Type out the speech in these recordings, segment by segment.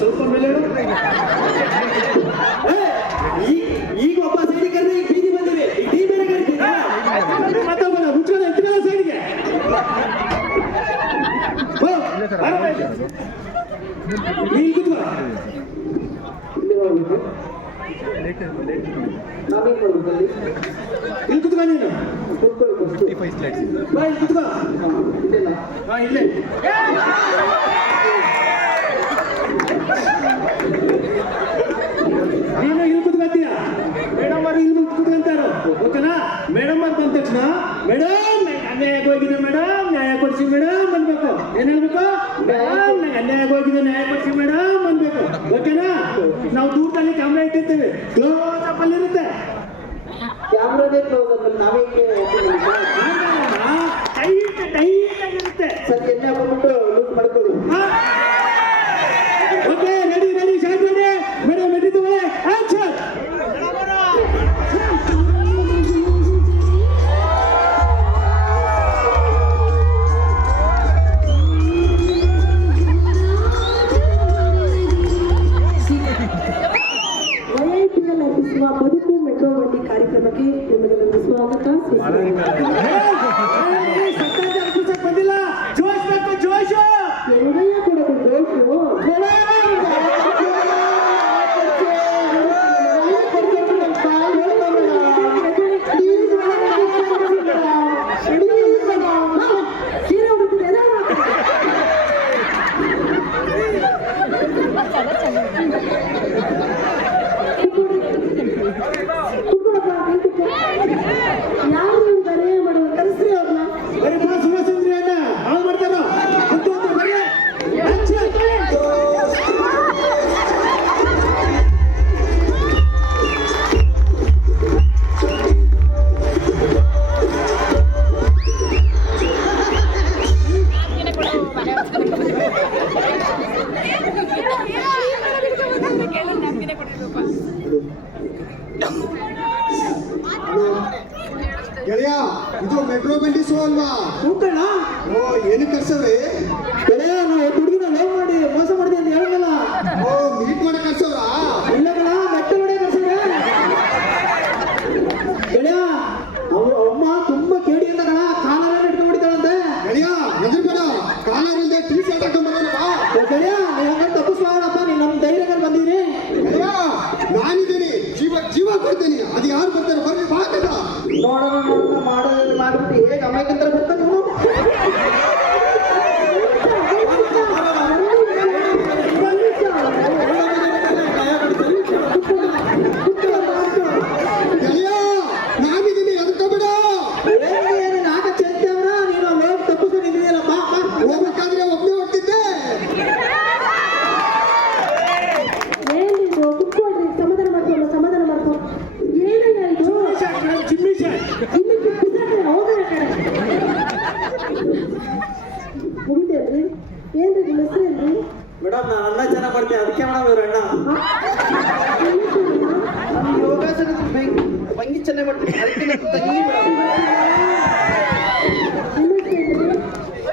ಸ್ವಲ್ಪ ಮೇಲೆ ಹೇಳು. ಈಗ ಒಬ್ಬ ಸೈಡಿಗೆ ಕರೆದ್ರೆ ಈಗ ಬೀದಿ ಬಂದಿವೆ, ಈಗ ಟೀ ಬೇರೆ ಕರಿತೀರಾ? ಮತ್ತೊಬ್ಬನ ಮುಚ್ಕೊಂಡು ಎತ್ತಿನ ಸೈಡ್ಗೆ ನೀನ್ ಕೂತ್ಕೋ. ಇಲ್ಲಿ ಕೂತ್ಕೋ ನೀನು. ಬಾ ಇಲ್ಲಿ ಕೂತ್ಕೋ. ಹಾ ಇಲ್ಲೇ. ನೀನು ಇಲ್ಲಿ ಕೂತ್ಕೊತೀಯ, ಮೇಡಮ್ ಅವ್ರು ಇಲ್ಲಿ ಕೂತ್ಕೊಂತಾರೋ, ಓಕೆನಾ? ಮೇಡಮ್ ಅವ್ರು ಬಂದ ತಕ್ಷಣ ಮೇಡಮ್ ಅನ್ಯಾಯ ಹೋಗಿದೆ ಮೇಡಮ್, ನ್ಯಾಯ ಕೊಡಿಸಿ ಮೇಡಮ್ ಅನ್ಬೇಕು. ಏನ್ ಹೇಳ್ಬೇಕು? ಮೇಡಮ್ ನಂಗೆ ಅನ್ಯಾಯ ಹೋಗಿದೆ, ನ್ಯಾಯ ಕೊಡಿಸಿ ಮೇಡಮ್ ಅನ್ಬೇಕು, ಓಕೆನಾ? ನಾವು ದೂರದಲ್ಲಿ ಕ್ಯಾಮ್ರಾ ಇಟ್ಟಿರ್ತೇವೆ, ಕ್ಲೋಸ್ ಅಪ್ ಅಲ್ಲಿ ಇರುತ್ತೆ. ಕ್ಯಾಮ್ರಾದೇ ಕ್ಲೋಸ್ ಅಪ್ ಅಲ್ಲಿ ನಾವೇ ಟೈಟ್ ಆಗಿರುತ್ತೆ. ಸರ್ ಎಣ್ಣೆ ಹಾಕೊಂಡ್ಬಿಟ್ಟು ಲೂಸ್ ಮಾಡ್ಕೊಳ್ಳಿ. Okay, ready ready short ready madam, ready ತಗೊಳ್ಳಿ, ಆಕ್ಷನ್. ಬದುಕು ಮೆಟ್ರೋ ಬಂಡಿ ಕಾರ್ಯಕ್ರಮಕ್ಕೆ ನಿಮಗೆಲ್ಲರಿಗೂ ಸ್ವಾಗತ. ಬಂದಿಲ್ಲ, ಜೋಶ್ ಬೇಕು, ಜೋಶು. ಎಲ್ಲಯ್ಯ ಕೊಡೋದು ಜೋಶು. ಗೆಳೆಯ, ಇದು ಮೆಟ್ರೋ ಬಂಡಿ ಶೋ ಅಲ್ವಾ? ಕೂಕಣ್ಣ. ಓ, ಏನು ಕರ್ಸವ್ರಿ? ಗೆಳೆಯ, ನಾವು ಹುಡುಗಿನ ಲವ್ ಮಾಡಿ ಮೋಸ ಮಾಡಿದೆ ಅಂತ ಹೇಳಲ್ಲ. ಓ, ಮೀಟ್ ಮಾಡಕ್ ಕರ್ಸವ್ರಾ? ಇಲ್ಲ ಕಣ, ಮೆಟ್ಟ ಹೊಡೆ ಕರ್ಸಿದೆ. ಗೆಳೆಯ, ಅಮ್ಮ ತುಂಬಾ ಕೇಳಿ ಅಂತ ಕಣ, ಕಾಲಲ್ಲಿ ಇಟ್ಕೊಂಡು ಹೊಡಿತಾಳಂತೆ. ಗೆಳೆಯ, ಎದುರುಬೇಡ, ಕಾಲವಿಲ್ಲದೆ ಟೀ ಶರ್ಟ್ ಹಾಕೊಂಡ್ ಬರೋಣವಾ? ಗೆಳೆಯ, ನೀವು ಹಂಗಂತ ತಪ್ಪಿಸ್ಕೊಳ್ಳಪ್ಪ, ನೀನು ನಮ್ಮ ಧೈರ್ಯದಲ್ಲಿ ಬಂದಿರಿ. ಗೆಳೆಯ, ನಾನಿದ್ದೀನಿ, ಜೀವ ಕೊಡ್ತೀನಿ. ಅದು ಯಾರು ಬರ್ತಾರೆ ಬರ್ರಿ, ಬಾಕಲ್ಲ. ನೋಡೋಣ ಮಾಡ್ಬಿಟ್ಟು ಹೇಗೆ ಅಮಾಯಕಂತರ ಬರ್ತಾನೆ ನೀವು. ಗೆಳೆಯ, ನಾನಿದ್ದೀನಿ, ಎದ್ಕೋಬೇಡ. ಏನು ನಾಕ ಚೆಲ್ತೇವ್ರ, ನೀನು ಹೋಗಿ ತಪ್ಪಿಸ್ಕೊಂಡಿದ್ದೀಯಲ್ಲ, ಬಾ ಬಾ. ಹೋಗ್ಬೇಕಾದ್ರೆ ಒಬ್ಬನೇ ಹೋಗ್ತಿದ್ದೆ. ಏನಿದು ಕುತ್ಕೊಳ್ರಿ, ಸಮಾಧಾನ ಮಾಡ್ಕೊಂಡು ಸಮಾಧಾನ ಮಾಡ್ಕೊಂಡು. ಏನಯ್ಯ ಇದು? Jimmy shot. ಇಲ್ಲಿ ಬಿಸಾಕ್ರೆ ಹೋಗೋಣ ಕಡೆ. ಮುಗಿತೇನ್ರಿ? ಏನ್ರಿ ನಿಮ್ಮ ಹೆಸರೇನ್ರಿ? ಮೇಡಮ್, ನಾನು ಅನ್ನ ಚೆನ್ನಾಗಿ ಮಾಡ್ತೇನೆ, ಅದಕ್ಕೆ ಮೇಡಮ್ ಇವ್ರ ಅಣ್ಣ. ಯೋಗಾಸನ ಭಂಗಿ ಚೆನ್ನಾಗಿ ಮಾಡ್ತೀನಿ, ಅದಕ್ಕೆ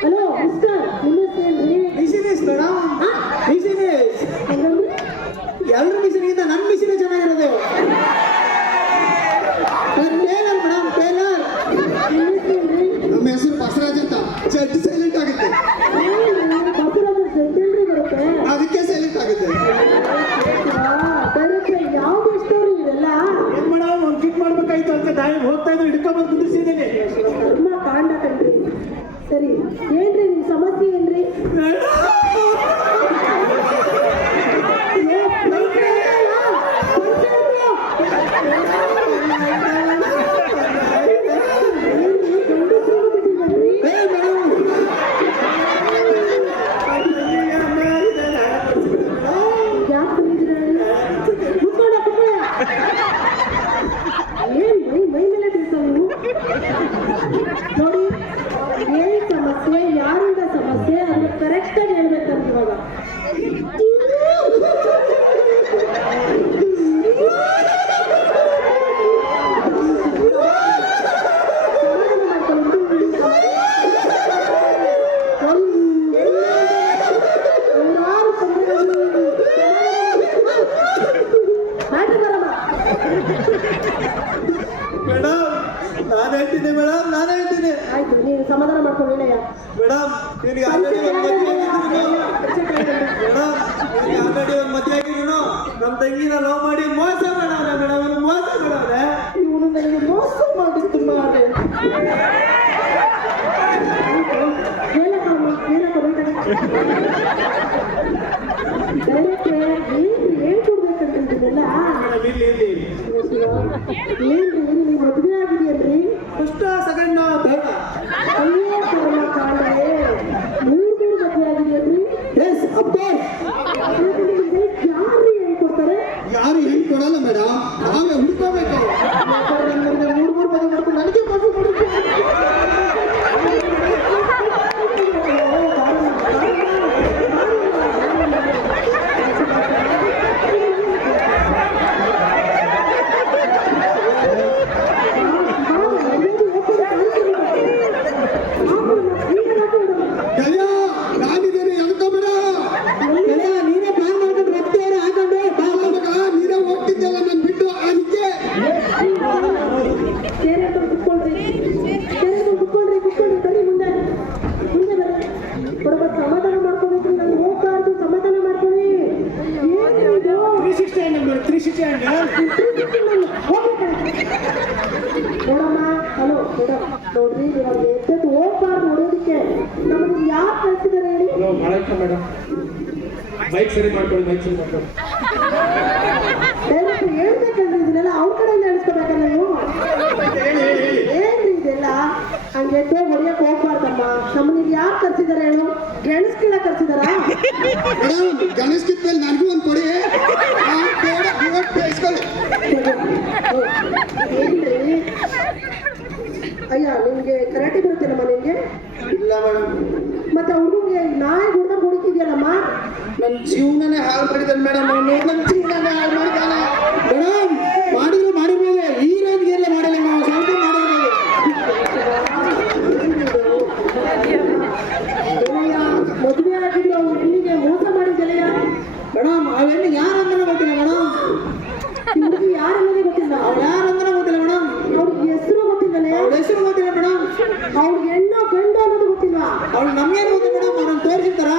ಹಲೋ ಮಿಸ್ಟರ್, ನಿಮ್ಮ ಹೆಸರೇನ್ರಿ? Business madam, business. ಎಲ್ಲರ ಮಿಷನ್ಗಿಂತ ನನ್ನ ಮಿಷನ್ ಚೆನ್ನಾಗಿರೋದು. Tailor madam, tailor. ನಿಮ್ಮ ಹೆಸರೇನ್ರಿ? ನಮ್ಮ ಹೆಸರು ಬಸವರಾಜ್ ಅಂತ. ಜಡ್ಜ್ ಸೈಲೆಂಟ್ ಆಗುತ್ತೆ, ಬಸವರಾಜ ಜಡ್ಜಲ್ರಿ ಬರುತ್ತೆ. ಅದಕ್ಕೆ ಸೈಲೆಂಟ್ ಆಗುತ್ತೆ. ಯಾವ್ದು ಇಷ್ಟವ್ರಿ ಇದೆಲ್ಲ? ಏನ್ ಮೇಡಮ್, ಒಂದು ಕಿಟ್ ಮಾಡ್ಬೇಕಾಯ್ತು ಅಂತ ದಾರಿ ಹೋಗ್ತಾ ಇದ್ದು ಹಿಡ್ಕೊಂಡ್ಬಂದು ಕುದಿಸಿದ್ದೀನಿ. ಕರ್ಮ ಕಾಂಡ ಕಣ್ರಿ. ಸರಿ, ಏನ್ರಿ ನಿಮ್ ಸಮಸ್ಯೆ ಏನ್ರಿ? ಹೇಳ್ತೀನಿ ಮೇಡಮ್, ನಾನೇ ಹೇಳ್ತೀನಿ. ಆಯ್ತು, ನೀನು ಸಮಾಧಾನ ಮಾಡ್ಕೊಂಡು ಹೇಳಯ್ಯ. ಮೇಡಮ್ ನಿನಗೆ ಆಲ್ರೆಡಿ ಒಂದು ಮದುವೆ ಆಗಿದ್ರು ನಮ್ಮ ತಂಗಿನ ಲವ್ ಮಾಡಿ ಮೋಸ ಮಾಡವ್ರೆ ಮೇಡಮ್, ಅವನು ಮೋಸ ಮಾಡವ್ರೆ. ಇವನು ನನಗೆ ಮೋಸ ಮಾಡಿದ್ದು ಮಾರೆ. ಏನ್ ಕೊಡ್ಬೇಕಂತಿದ್ದಲ್ಲ ಇಲ್ಲಿ ಇಲ್ಲಿ ಏನ್ರಿ ನೀವು ಮದುವೆ ಆಗಿದೆಯಲ್ರಿ? First second third. ಅಯ್ಯೋ ಕರ್ಮ ಕಾಣೆ, ಮೂರು ಮದುವೆ ಆಗಿದೆಯಲ್ರಿ? Yes of course. ಯಾರು ಏನ್ ಕೊಡ್ತಾರೆ? ಯಾರು ಹೆಣ್ಣು ಕೊಡಲ್ಲ ಮೇಡಮ್, ನಾವೇ ಹುಡ್ಕೋಬೇಕು. ಮೂರು ಮದುವೆ ಮಾಡ್ಕೊಂಡು ನನಗೆ ಮದುವೆ ಗೆಳೆಯ ನಾನಿದ್ದೇನೆ, ಎಳ್ಕೊಬೇಡ. ನೀನೇ ಪ್ಲಾನ್ ಮಾಡ್ಕೊಂಡು ರಕ್ತೇರ ಹಾಕೊಂಡು ಮಗ ನೀನೇ ಹೋಗ್ತಿದ್ದೆಲ್ಲ ನನ್ ಬಿಟ್ಟು ಅದಕ್ಕೆ ಬನ್ನಿ ಮುಂದೆ ಮುಂದೆ ಬರ್ರಿ. ಬರೋಬ್ಬರ ಸಮಾಧಾನ ಮಾಡ್ಕೋಬೇಕು, ನಾನು ಹೋಗ್ಬಾರ್ದು, ಸಮಾಧಾನ ಮಾಡ್ಕೊಳ್ಳಿ. ಏನು ಇದು? 360 ನಂಬರ್ 360 ನೋಡಮ್ಮ, ಹಲೋ ಮೇಡಮ್, ನೋಡ್ರಿ ಇವಾಗ ಎದ್ದೆದ್ದು ಹೋಗ್ಬಾರ್ದು ಹೊಡೋದಕ್ಕೆ. ನಮಗೆ ಯಾರು ಕಳ್ಸಿದಾರೆ ಹೇಳಿ? ಮಾಡಕ್ಕೆ ಮೇಡಮ್, ಮೈಕ್ ಸರಿ ಮಾಡ್ಕೊಳ್ಳಿ, ಮೈಕ್ ಸರಿ ಮಾಡ್ಕೊಳ್ಳಿ. ಡೈರೆಕ್ಟ್ ಹೇಳ್ಬೇಕಂದ್ರೆ ಇದನ್ನೆಲ್ಲ ಅವ್ರ ಕಡೆಯಿಂದ ಹೇಳಿಸ್ಕೋಬೇಕಲ್ಲ ನೀವು? ಏನ್ರಿ ಇದೆಲ್ಲ? ಹಂಗೆ ಎದ್ದು ಹೊಡಿಯಕ್ಕೆ ಹೋಗ್ಬಾರ್ದಮ್ಮ. ನಮ್ಮನಿಗೆ ಯಾರು ಕರ್ಸಿದಾರೆ ಹೇಳು? ಗೆಣಸ್ಕಿಲ್ಲ ಕರ್ಸಿದಾರ? ಮೇಡಮ್ ಗಣೇಶ್ ಕಿತ್ ಮೇಲೆ ನನಗೂ ಒಂದು ಕೊಡಿ. ಬೇಡ ಇವತ್ತು ಬೇಯಿಸ್ಕೊಳ್ಳಿ. ಏನ್ರಿ? ಅಯ್ಯ, ನಿಮ್ಗೆ ಕರಾಟೆ ಬರುತ್ತೇನಮ್ಮ ನಿಮ್ಗೆ? ಇಲ್ಲ ಮೇಡಮ್, ಮತ್ತೆ ಹುಡುಗಿಗೆ ನಾಯಿ ಹುಡುಗ ಹುಡುಕಿದ್ಯಲ್ಲಮ್ಮ? ನನ್ನ ಜೀವನನೇ ಹಾಳು ಮಾಡಿದ್ದಾನೆ ಮೇಡಮ್, ನನ್ನ ಜೀವನನೇ ಹಾಳು ಮಾಡಿದ್ದಾನೆ ಮೇಡಮ್. ಮಾಡಿದ್ರು ಮಾಡಿರ್ಬೋದು, ಈ ರೇಂಜ್ಗೆ ಎಲ್ಲ ಮಾಡಿಲ್ಲ ನಾವು, ಸ್ವಲ್ಪ ಮಾಡಿರ್ಬೋದು. ಗೆಳೆಯ, ಮದುವೆ ಆಗಿದ್ರು ಅವ್ರ ಹೆಣ್ಣಿಗೆ ಮೋಸ ಮಾಡಿ ಗೆಳೆಯ. ಮೇಡಮ್ ಆ ಹೆಣ್ಣು ಯಾರಂದ್ರೆ ಗೊತ್ತಿಲ್ಲ ಮೇಡಮ್, ಈ ಹುಡುಗಿ ಯಾರನ್ನೋದೇ ಗೊತ್ತಿಲ್ಲ. ಅವ್ಳು ಯಾರಂದ್ರೆ ಗೊತ್ತಿಲ್ಲ ಮೇಡಮ್, ಅವ್ರಿಗೆ ಹೆಸರು ಗೊತ್ತಿಲ್ಲನೆ, ಅವಳ ಹೆಸರು ಗೊತ್ತಿಲ್ಲ ಮೇಡಮ್, ಅವ್ರಿಗೆ ಹೆಣ್ಣು ಗಂಡು ಅನ್ನೋದು ಗೊತ್ತಿಲ್ವಾ? ಅವಳು ನಮ್ಗೇನು ಗೊತ್ತಿಲ್ಲ ಮೇಡಮ್, ಅವ್ರನ್ನ ತೋರಿಸಿರ್ತಾರ.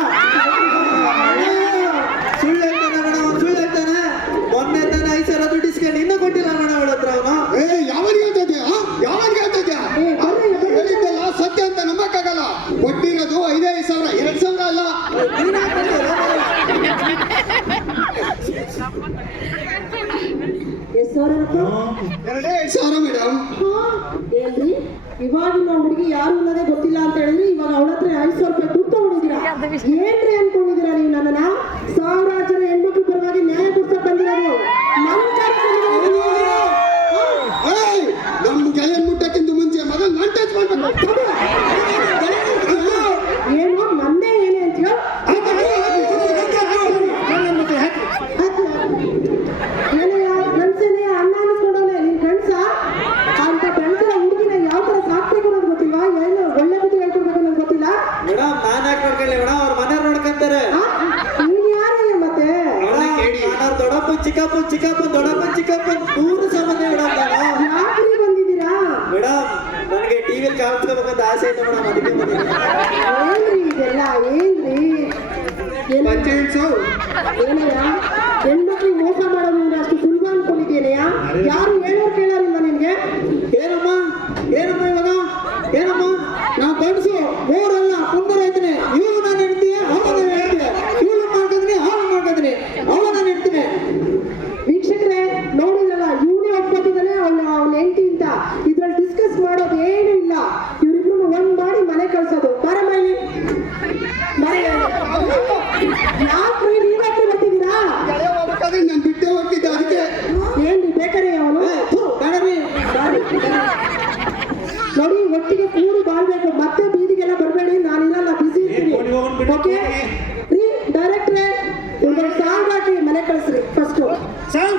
ಸುಳ್ಳು ಹೇಳ್ತಾನೆ ಮೇಡಮ್, ಅವ್ನು ಸುಳ್ಳು ಹೇಳ್ತಾನೆ. ಮೊನ್ನೆ ತಾನೆ 5,000 ದುಡ್ಡು ಇಸ್ಕೊಂಡು ಇನ್ನೂ ಕೊಟ್ಟಿಲ್ಲ ಮೇಡಮ್ ಅವಳ ಹತ್ರ ಅವನು. ಯಾವನಿಗೆ ಹೇಳ್ತಿದ್ಯಾ, ಯಾವನಿಗೆ ಹೇಳ್ತಿದ್ಯಾ? ಹೇಳಿದ್ದಲ್ಲ ಸತ್ಯ ಅಂತ ನಂಬಕ್ಕಾಗಲ್ಲ. ಕೊಟ್ಟಿರೋದು 5,000, 2,000 ಅಲ್ಲ. ಎಷ್ಟು ಸಾವಿರ? 2,000 ಮೇಡಮ್. ಏನ್ರಿ, ಇವಾಗಿನ ಹುಡುಗಿ ಯಾರು ಅನ್ನೋದೇ ಗೊತ್ತಿಲ್ಲ ಅಂತ ಹೇಳಿದ್ರೆ ಇವಾಗ ಅವಳ ಹತ್ರ 5,000 ರೂಪಾಯಿ ದುಡ್ಡು ತಗೊಂಡಿದ್ದೀರಾ? ಏನ್ರಿ ಅನ್ಕೊಂಡಿದ್ದೀರಾ ನೀವು ನನ್ನನ್ನ? ಸಾವಿರಾರು ಜನ ಹೆಣ್ಮಕ್ಳು ಪರವಾಗಿ ನ್ಯಾಯ ಕೊಡ್ಸಕ್ ಬಂದಿರೋದು ನಮ್ ನಮ್ ಗೆಳೆಯನ್ ಮುಟ್ಟಕ್ಕಿಂತ ಮುಂಚೆ ಮೊದಲು ನಾನು ಟಚ್ ಮಾಡ್ಬೇಕು. ಏನು ನನ್ನೇ ಏನೇ ಅಂತ ಹೇಳಿ ಗಂಡಸೇನೆ ಅನ್ನ ಅನ್ಸ್ಕೊಂಡವನೆ ನಿನ್ ಗಂಡಸ ಅಂತ ಗಂಡಸರ ಹುಡುಗಿನ ಯಾವ ತರ ಸಾಕ್ಬೇಕು ಅನ್ನೋದು ಗೊತ್ತಿಲ್ವಾ? ಏನು ಒಳ್ಳೆ ಬುದ್ಧಿ ಹೇಳ್ಕೊಡ್ಬೇಕು ಅನ್ನೋದು ಗೊತ್ತಿಲ್ಲ? ಮೇಡಮ್ ನಾನು ಯಾಕೆ ನೋಡ್ಕೊಳ್ಳಿ ಮೇಡಮ್, ಅವ್ರ ಮನೆಯವ್ರು ನೋಡ್ಕೊಂತಾರೆ. ನೀನ್ ಯಾರಯ್ಯ ಮತ್ತೆ? ನಾನು ದೊಡ್ಡಪ್ಪ ಚಿಕ್ಕಪ್ಪ ಚಿಕ್ಕಪ್ಪ ದೊಡ್ಡಪ್ಪ ಚಿಕ್ಕಪ್ಪ 100 ಸಂಬಂಧ ಮೇಡಮ್. ನಾನು ಯಾಕ್ರಿ ಬಂದಿದ್ದೀರಾ? ಮೇಡಮ್ ನನಗೆ ಟಿವಿಯಲ್ಲಿ ಕಾಣಿಸ್ಕೋಬೇಕಂತ ಆಸೆ ಐತೆ ಮೇಡಮ್, ಅದಕ್ಕೆ ಬಂದಿದ್ದೀನಿ. ಏನ್ರಿ ಇದೆಲ್ಲ? ಏನ್ರಿ ಏನಯ್ಯ? ಹೆಣ್ಮಕ್ಳಿಗೆ ಮೋಸ ಮಾಡೋದು ಅಂದ್ರೆ ಅಷ್ಟು ಸುಲಭ ಅನ್ಕೊಂಡಿದ್ದೀನಯ್ಯ? ಯಾರು ಹೇಳೋರು ಕೇಳೋರಿಲ್ಲ ನಿನ್ಗೆ? ಏನಮ್ಮ ಏನಮ್ಮ ಇವಾಗ ಏನಮ್ಮ, ನಾವು ಗಂಡಸು ಮೂರಲ್ಲ ಮುಂದೆ ಹೇಳ್ತೀನಿ. ಇವಳು ನಾನು ಹೇಳ್ತೀಯ, ಅವಳು ನಾನು ಹೇಳ್ತೀಯ, ಇವಳು ಮಾಡ್ತಿದ್ದೀನಿ, ಅವಳು ಮಾಡ್ತಿದ್ದೀನಿ, ಅವಳು ನಾನು ಹೇಳ್ತೀನಿ. ವೀಕ್ಷಕರೇ ನೋಡಿದ್ರಲ್ಲ, ಇವನೇ ಒಪ್ಕೊತಿದ್ದಾನೆ ಅವ್ನ ಹೆಂಡತಿ ಅಂತ. ಇದ್ರಲ್ಲಿ ಡಿಸ್ಕಸ್ ಮಾಡೋದು ಏನೂ ಇಲ್ಲ. ಇವ್ರಿಬ್ರು ಒಂದ್ ಮಾಡಿ ಮನೆ ಕಳ್ಸೋದು. ಬಾರಮ್ಮ ಇಲ್ಲಿ. ಯಾಕ್ರಿ ನೀವ್ಯಾಕೆ ಬರ್ತಿದ್ದೀರಾ? ನಾನು ಬಿಟ್ಟೆ ಹೋಗ್ತಿದ್ದೆ ಅದಕ್ಕೆ. ಏನ್ರಿ ಬೇಕಾರೆ ಅವನು? ನೋಡಿ, ಒಟ್ಟಿಗೆ ಕೂಡಿ ಬಾಳ್ಬೇಕು, ಮತ್ತೆ ಬೀದಿಗೆಲ್ಲ ಬರಬೇಡಿ. ನಾನಿರಲ್ಲ, ಬಿಸಿ ಇರ್ತೀನಿ. ಓಕೆ ರೀ ಡೈರೆಕ್ಟ್ರೇ, ಒಂದು ಸಾಂಗ್ ಹಾಕಿ ಮನೆ ಕಳಿಸ್ರಿ ಫಸ್ಟ್. ಸಾಂಗ್